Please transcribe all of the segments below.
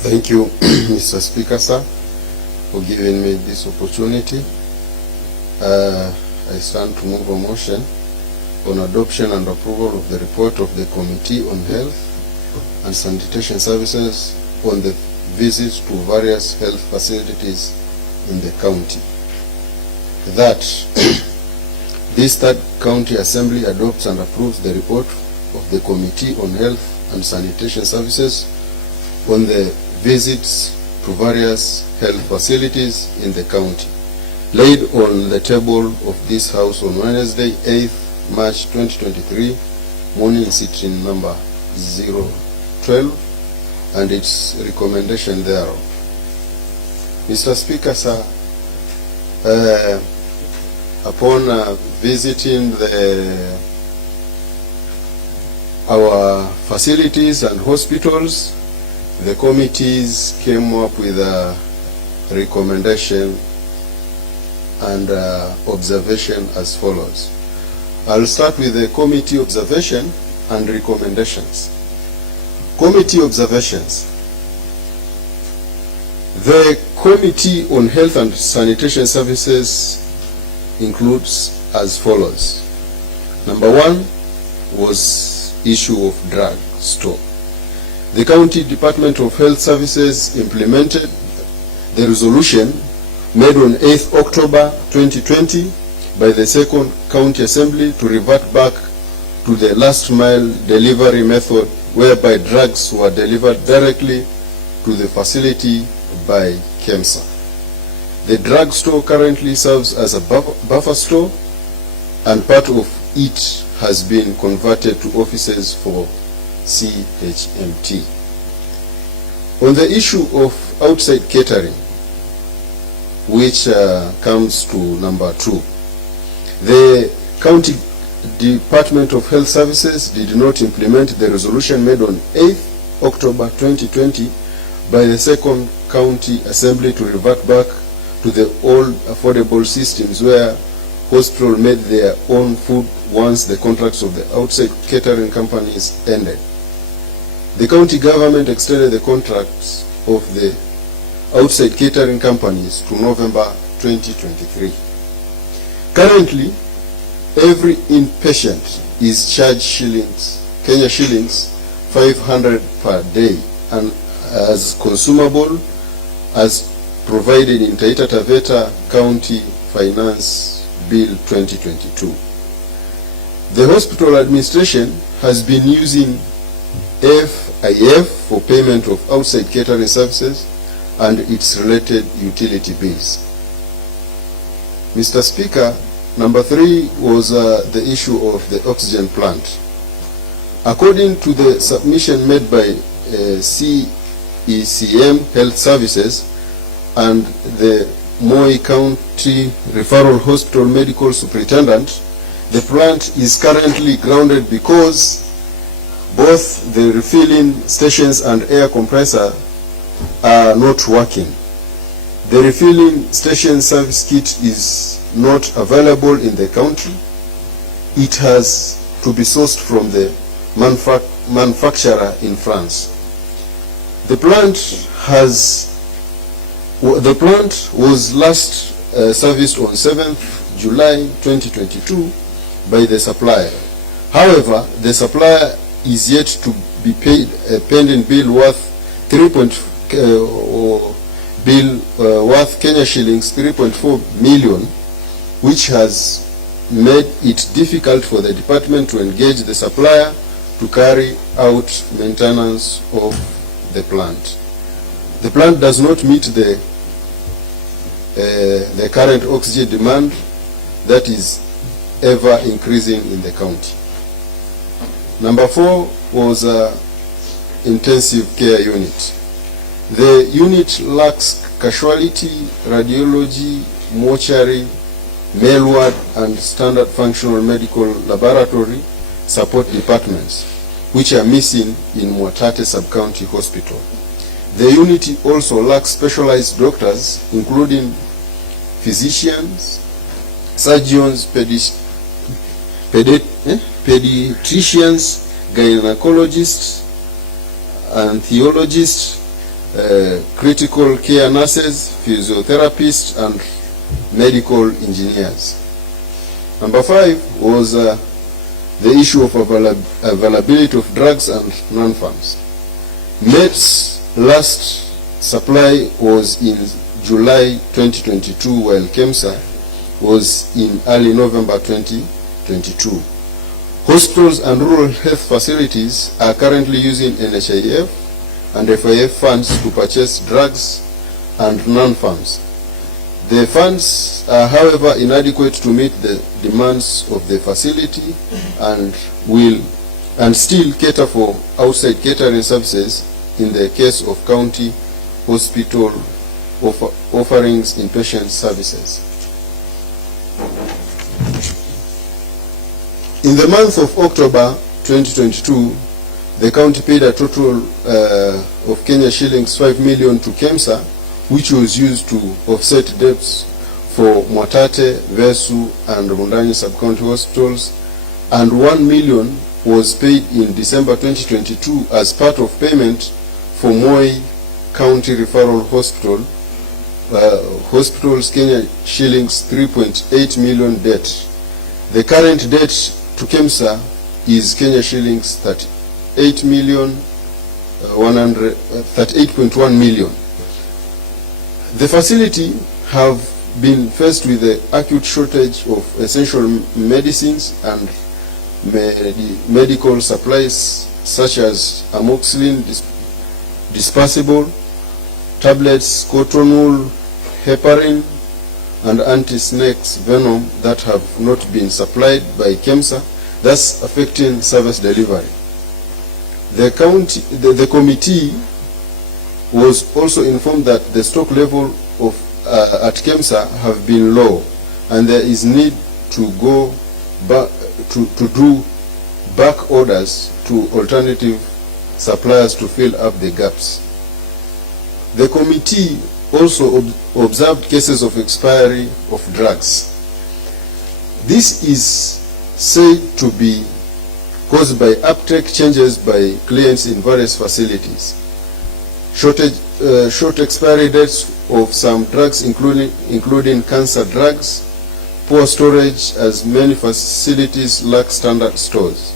Thank you, Mr. Speaker, sir, for giving me this opportunity. I stand to move a motion on adoption and approval of the report of the Committee on Health and Sanitation Services on the visits to various health facilities in the county. That this third county assembly adopts and approves the report of the Committee on Health and Sanitation Services on the visits to various health facilities in the county, laid on the table of this House on Wednesday, 8th March 2023, morning sitting number 012, and its recommendation thereof. Mr. Speaker, sir, upon visiting our facilities and hospitals, the committees came up with a recommendation and observation as follows. I'll start with the committee observation and recommendations. Committee observations. The Committee on Health and Sanitation Services includes as follows. Number one was issue of drug store. The County Department of Health Services implemented the resolution made on 8th October 2020 by the Second County Assembly to revert back to the last mile delivery method whereby drugs were delivered directly to the facility by KEMSA. The drug store currently serves as a buffer store, and part of it has been converted to offices for CHMT. On the issue of outside catering, which comes to number two, the County Department of Health Services did not implement the resolution made on 8th October 2020 by the Second County Assembly to revert back to the old affordable systems where hospitals made their own food once the contracts of the outside catering companies ended. The county government extended the contracts of the outside catering companies to November 2023. Currently, every inpatient is charged Kenya shillings 500 per day, and as consumable as provided in Taita Taveta County Finance Bill 2022. The hospital administration has been using FIF for payment of outside catering services and its related utility bills. Mr. Speaker, number three was the issue of the oxygen plant. According to the submission made by CECM Health Services and the Moi County Referral Hospital Medical Superintendent, the plant is currently grounded because both the refilling stations and air compressor are not working. The refilling station service kit is not available in the country. It has to be sourced from the manufacturer in France. The plant was last serviced on 7th July 2022 by the supplier. However, the supplier is yet to be paid a pending bill worth Kenya shillings 3.4 million, which has made it difficult for the department to engage the supplier to carry out maintenance of the plant. The plant does not meet the current oxygen demand that is ever increasing in the county. Number four was intensive care unit. The unit lacks casualty, radiology, mortuary, mail ward, and standard functional medical laboratory support departments, which are missing in Mwatate Sub-County Hospital. The unit also lacks specialized doctors, including physicians, surgeons, pediatricians, gynecologists, and theologists, critical care nurses, physiotherapists, and medical engineers. Number 5 was the issue of availability of drugs and non-farms. Med's last supply was in July 2022, while KEMSA was in early November 2022. Hospitals and rural health facilities are currently using NHIF and FIF funds to purchase drugs and non-farms. The funds are, however, inadequate to meet the demands of the facility and still cater for outside catering services in the case of county hospital offerings inpatient services. In the month of October 2022, the county paid a total of Kenya shillings 5 million to KEMSA, which was used to offset debts for Mwatate, Vesu, and Mundani sub-county hospitals, and 1 million was paid in December 2022 as part of payment for Moi County Referral Hospital, hospital's Kenya shillings 3.8 million debt. The current debt to KEMSA is Kenya shillings 38.1 million. The facility have been faced with the acute shortage of essential medicines and medical supplies such as amoxicillin dispersible, tablets, cotton wool, heparin, and anti-snakes venom that have not been supplied by KEMSA, thus affecting service delivery. The committee was also informed that the stock level of at KEMSA have been low, and there is need to go back to do back orders to alternative suppliers to fill up the gaps. The committee also observed cases of expiry of drugs. This is said to be caused by uptake changes by clients in various facilities. Short expiry dates of some drugs, including cancer drugs, poor storage as many facilities lack standard stores.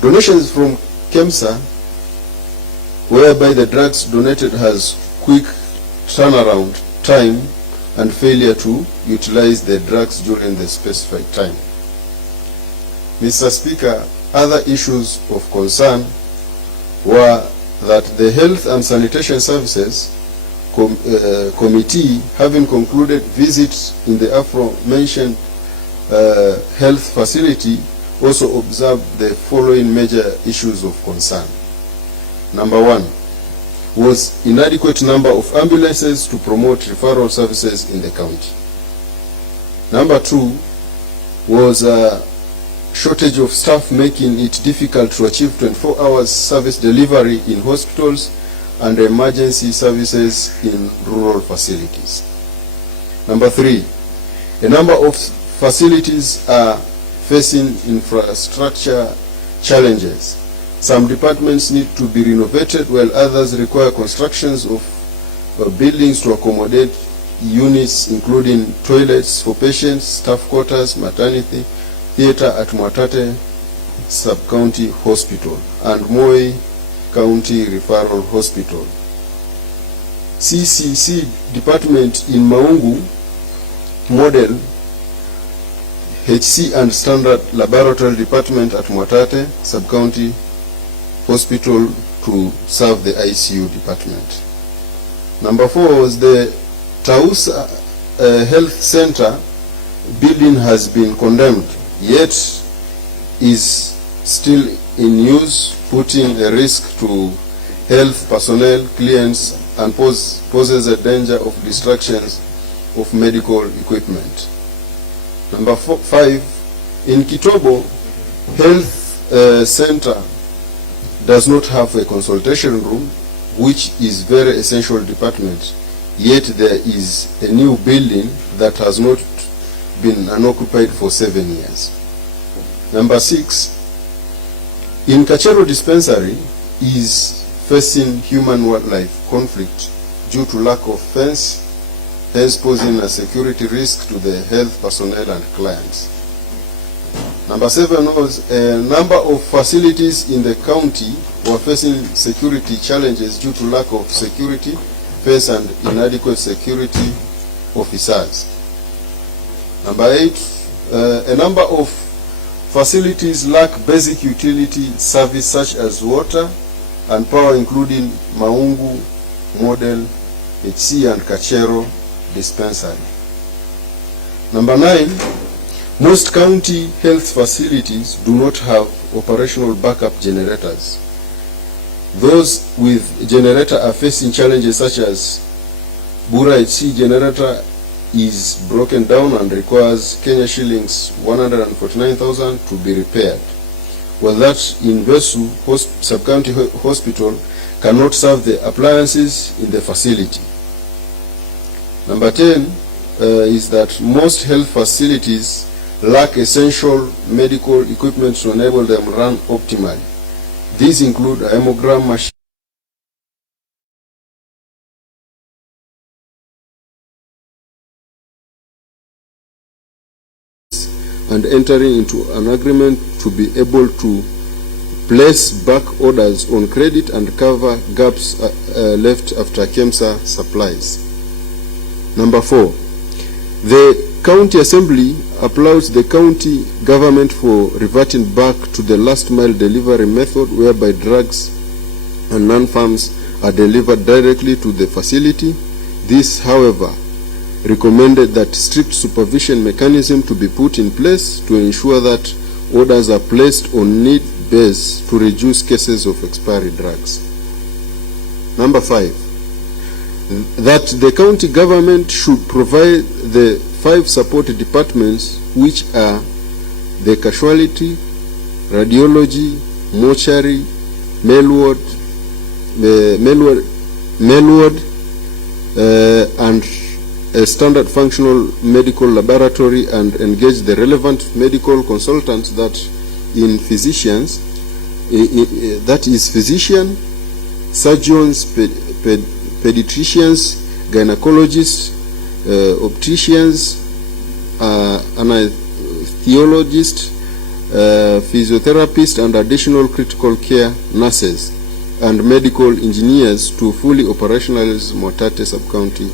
Donations from KEMSA, whereby the drugs donated has quick turnaround time and failure to utilize the drugs during the specified time. Mr. Speaker, other issues of concern were that the Health and Sanitation Services Committee, having concluded visits in the aforementioned health facility, also observed the following major issues of concern. Number 1 was inadequate number of ambulances to promote referral services in the county. Number 2 was a shortage of staff, making it difficult to achieve 24 hours service delivery in hospitals and emergency services in rural facilities. Number 3, a number of facilities are facing infrastructure challenges. Some departments need to be renovated, while others require constructions of buildings to accommodate units, including toilets for patients, staff quarters, maternity, theater at Mwatate Sub-County Hospital and Moi County Referral Hospital. CCC department in Maungu model HC and standard laboratory department at Mwatate Sub-County Hospital to serve the ICU department. Number 4 was the Tausa Health Center building has been condemned, yet is still in use, putting a risk to health personnel, clients, and poses a danger of destructions of medical equipment. Number 5, in Kitobo, Health Center does not have a consultation room, which is very essential department, yet there is a new building that has not been unoccupied for 7 years. Number 6, in Kachero Dispensary is facing human-wildlife conflict due to lack of fence, hence posing a security risk to the health personnel and clients. Number 7 was a number of facilities in the county were facing security challenges due to lack of security, fence and inadequate security officers. Number 8, a number of facilities lack basic utility service such as water and power, including Maungu, Model, HC and Kachero dispensary. Number 9, most county health facilities do not have operational backup generators. Those with generator are facing challenges such as Bura HC generator is broken down and requires Kenya shillings 149,000 to be repaired, while that in Vesu sub-county hospital cannot serve the appliances in the facility. Number 10 is that most health facilities lack essential medical equipment to enable them run optimally. These include a hemogram machine, and entering into an agreement to be able to place back orders on credit and cover gaps left after KEMSA supplies. Number 4, the County Assembly applauds the county government for reverting back to the last mile delivery method, whereby drugs and non-farms are delivered directly to the facility. This, however, recommended that strict supervision mechanism to be put in place to ensure that orders are placed on need basis to reduce cases of expiry drugs. Number 5, that the county government should provide the 5 support departments, which are the casualty, radiology, mortuary, mail ward, and a standard functional medical laboratory, and engage the relevant medical consultants that in physicians, that is physician, surgeons, pediatricians, gynecologists, opticians, anesthesiologists, physiotherapists, and additional critical care nurses and medical engineers to fully operationalize Mwatate Sub-County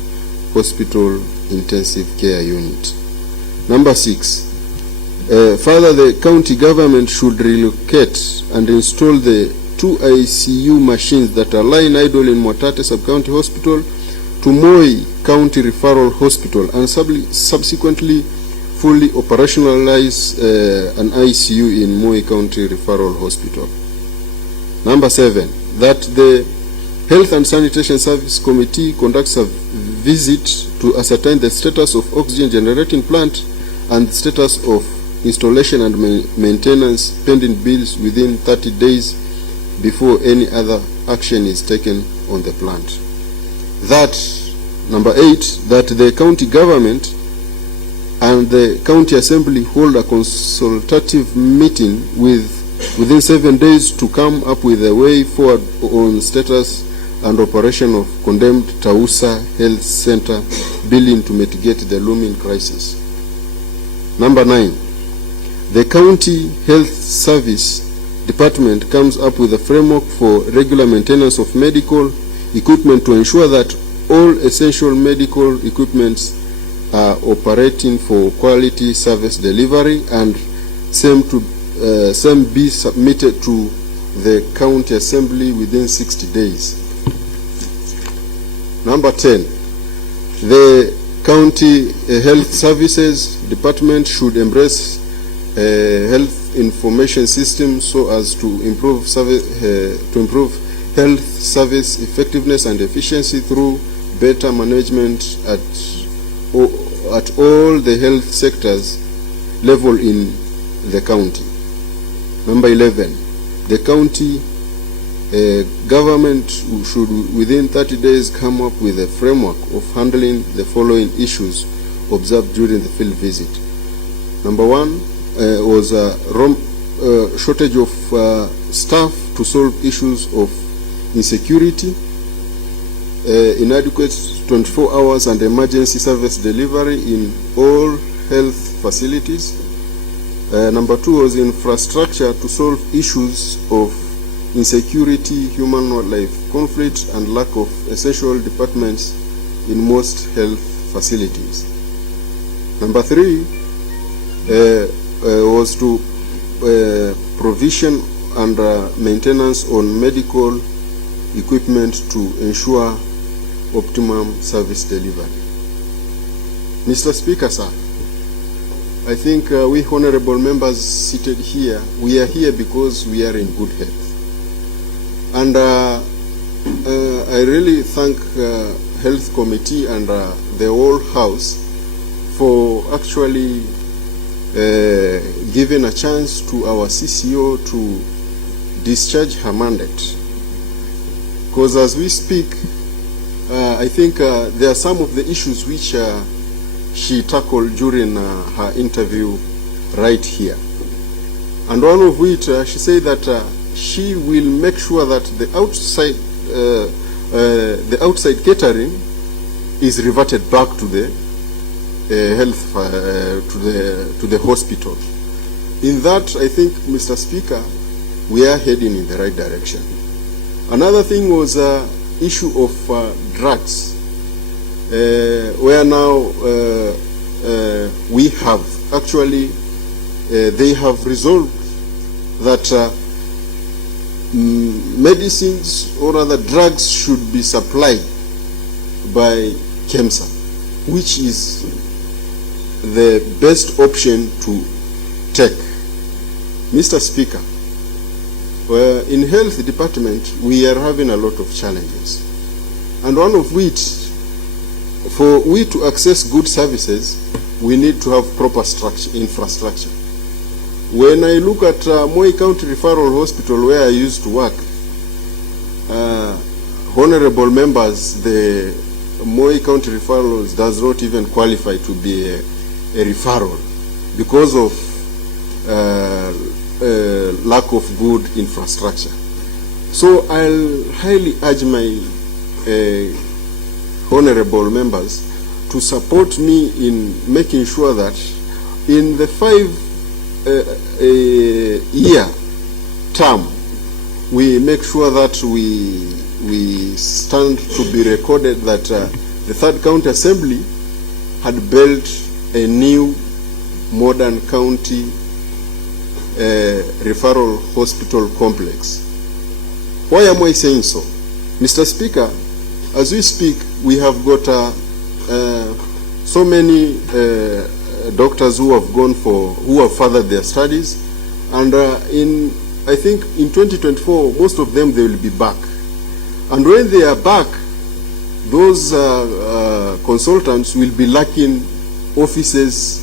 Hospital Intensive Care Unit. Number 6, further, the county government should relocate and install the 2 ICU machines that are lying idle in Mwatate Sub-County Hospital to Moi County Referral Hospital, and subsequently fully operationalize an ICU in Moi County Referral Hospital. Number 7, that the Health and Sanitation Services Committee conducts a visit to ascertain the status of oxygen generating plant and the status of installation and maintenance pending bills within 30 days before any other action is taken on the plant. That, number 8, that the county government and the county assembly hold a consultative meeting within 7 days to come up with a way forward on status and operation of condemned Tausa Health Center billing to mitigate the looming crisis. Number 9, the county health service department comes up with a framework for regular maintenance of medical equipment to ensure that all essential medical equipments are operating for quality service delivery, and same be submitted to the county assembly within 60 days. Number 10, the county health services department should embrace health information system so as to improve health service effectiveness and efficiency through better management at all the health sectors level in the county. Number 11, the county government should within 30 days come up with a framework of handling the following issues observed during the field visit. Number 1 was a shortage of staff to solve issues of insecurity, inadequate 24 hours and emergency service delivery in all health facilities. Number 2 was infrastructure to solve issues of insecurity, human-wildlife conflict, and lack of essential departments in most health facilities. Number 3 was to provision and maintenance on medical equipment to ensure optimum service delivery. Mr. Speaker, sir, I think we honorable members seated here, we are here because we are in good health. And I really thank Health Committee and the whole House for actually giving a chance to our CCO to discharge her mandate. Because as we speak, I think there are some of the issues which she tackled during her interview right here. And one of which she said that she will make sure that the outside catering is reverted back to the health to the hospital. In that, I think, Mr. Speaker, we are heading in the right direction. Another thing was issue of drugs, where now we have actually they have resolved that medicines or other drugs should be supplied by KEMSA, which is the best option to take. Mr. Speaker, in health department we are having a lot of challenges, and one of which, for we to access good services, we need to have proper infrastructure. When I look at Moi County Referral Hospital, where I used to work, honorable members, the Moi County Referrals does not even qualify to be a referral because of lack of good infrastructure. So I'll highly urge my honorable members to support me in making sure that in the 5-year term we make sure that we stand to be recorded that the Third County Assembly had built a new modern county referral hospital complex. Why am I saying so? Mr. Speaker, as we speak, we have got so many doctors who have who have furthered their studies, and I think in 2024 most of them, they will be back. And when they are back, those consultants will be lacking offices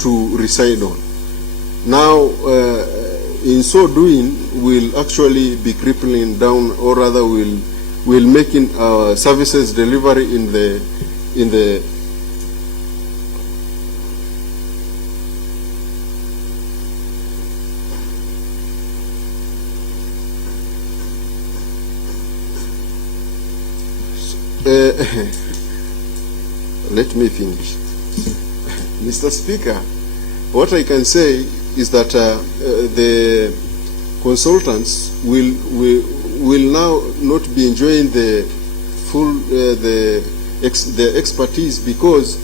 to reside on. Now, in so doing, will actually be crippling down, or rather will making services delivery in the let me finish. Mr. Speaker, what I can say is that the consultants will now not be enjoying the full the expertise, because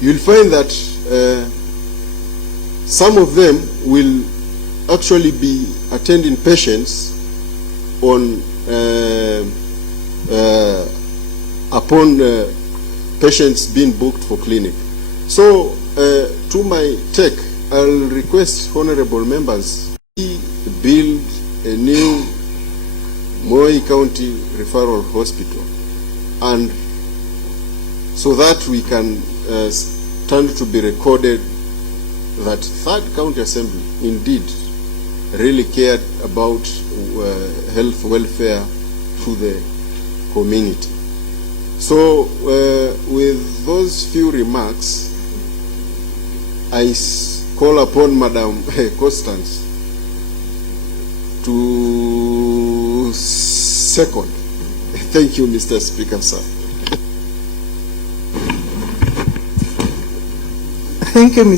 you'll find that some of them will actually be attending patients on upon patients being booked for clinic. So to my take, I'll request honorable members build a new Moi County Referral Hospital, and so that we can stand to be recorded that Third County Assembly indeed really cared about health welfare to the community. So with those few remarks, I call upon Madam Constance to second. Thank you, Mr. Speaker, sir. Thank you, Mr.